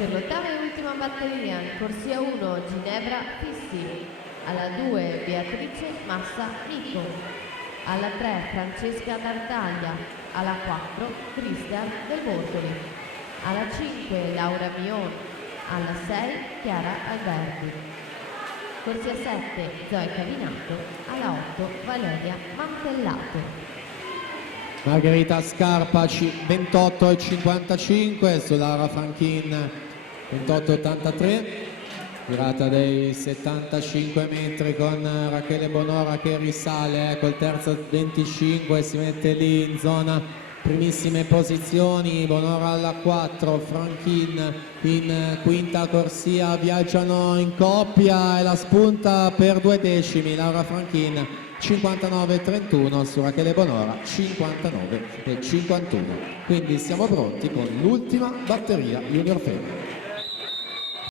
Per l'ottava e ultima batteria, corsia 1 Ginevra Fissi, alla 2 Beatrice Massa Nico, alla 3 Francesca Tartaglia, alla 4 Cristian Del Bortoli, alla 5 Laura Mion, alla 6 Chiara Alberti, corsia 7 Zoe Cavinato, alla 8 Valeria Mantellato. Margherita Scarpa 28,55, Solara Franchin 28,83, virata dei 75 metri con Rachele Bonora che risale col terzo 25, si mette lì in zona primissime posizioni. Bonora alla 4, Franchin in quinta corsia, viaggiano in coppia e la spunta per 2 decimi Laura Franchin 59,31 su Rachele Bonora 59,51. Quindi siamo pronti con l'ultima batteria junior femminile.